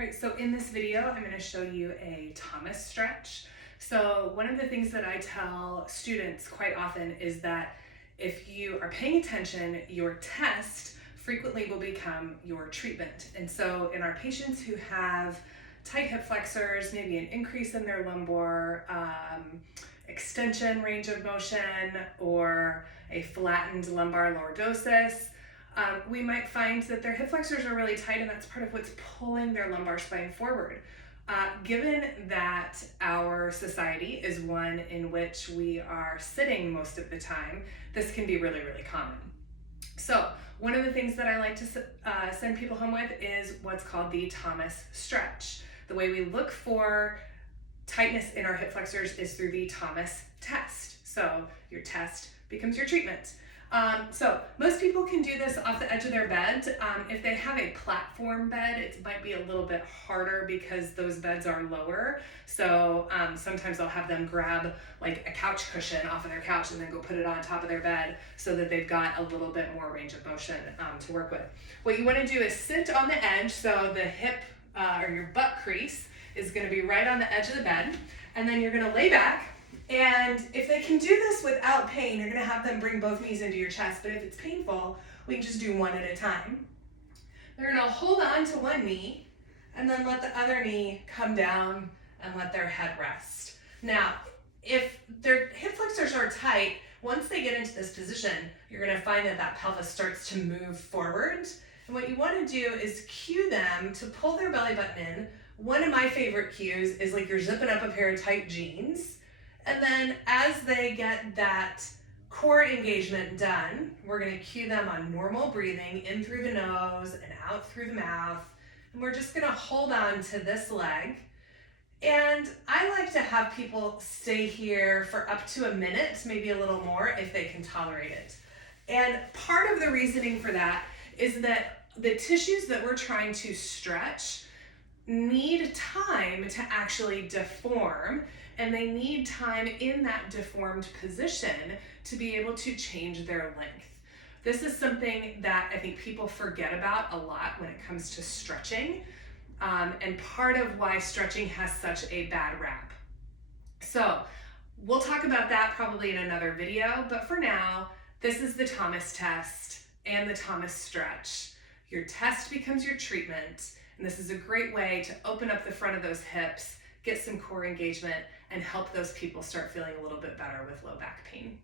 Right, so in this video, I'm going to show you a Thomas stretch. So one of the things that I tell students quite often is that if you are paying attention, your test frequently will become your treatment. And so in our patients who have tight hip flexors, maybe an increase in their lumbar, extension range of motion, or a flattened lumbar lordosis, we might find that their hip flexors are really tight, and that's part of what's pulling their lumbar spine forward. Given that our society is one in which we are sitting most of the time, this can be really, really common. So one of the things that I like to send people home with is what's called the Thomas stretch. The way we look for tightness in our hip flexors is through the Thomas test. So your test becomes your treatment. So most people can do this off the edge of their bed. If they have a platform bed, it might be a little bit harder because those beds are lower. So sometimes I'll have them grab like a couch cushion off of their couch and then go put it on top of their bed so that they've got a little bit more range of motion to work with. What you want to do is sit on the edge, so the hip or your butt crease is going to be right on the edge of the bed, and then you're going to lay back. And if they can do this without pain, you're going to have them bring both knees into your chest. But if it's painful, we can just do one at a time. They're going to hold on to one knee and then let the other knee come down and let their head rest. Now, if their hip flexors are tight, once they get into this position, you're going to find that that pelvis starts to move forward. And what you want to do is cue them to pull their belly button in. One of my favorite cues is like you're zipping up a pair of tight jeans. And then as they get that core engagement done, we're going to cue them on normal breathing in through the nose and out through the mouth. And we're just going to hold on to this leg. And I like to have people stay here for up to a minute, maybe a little more if they can tolerate it. And part of the reasoning for that is that the tissues that we're trying to stretch need time to actually deform, and they need time in that deformed position to be able to change their length. This is something that I think people forget about a lot when it comes to stretching, and part of why stretching has such a bad rap. So we'll talk about that probably in another video, but for now, this is the Thomas test and the Thomas stretch. Your test becomes your treatment, and this is a great way to open up the front of those hips, get some core engagement, and help those people start feeling a little bit better with low back pain.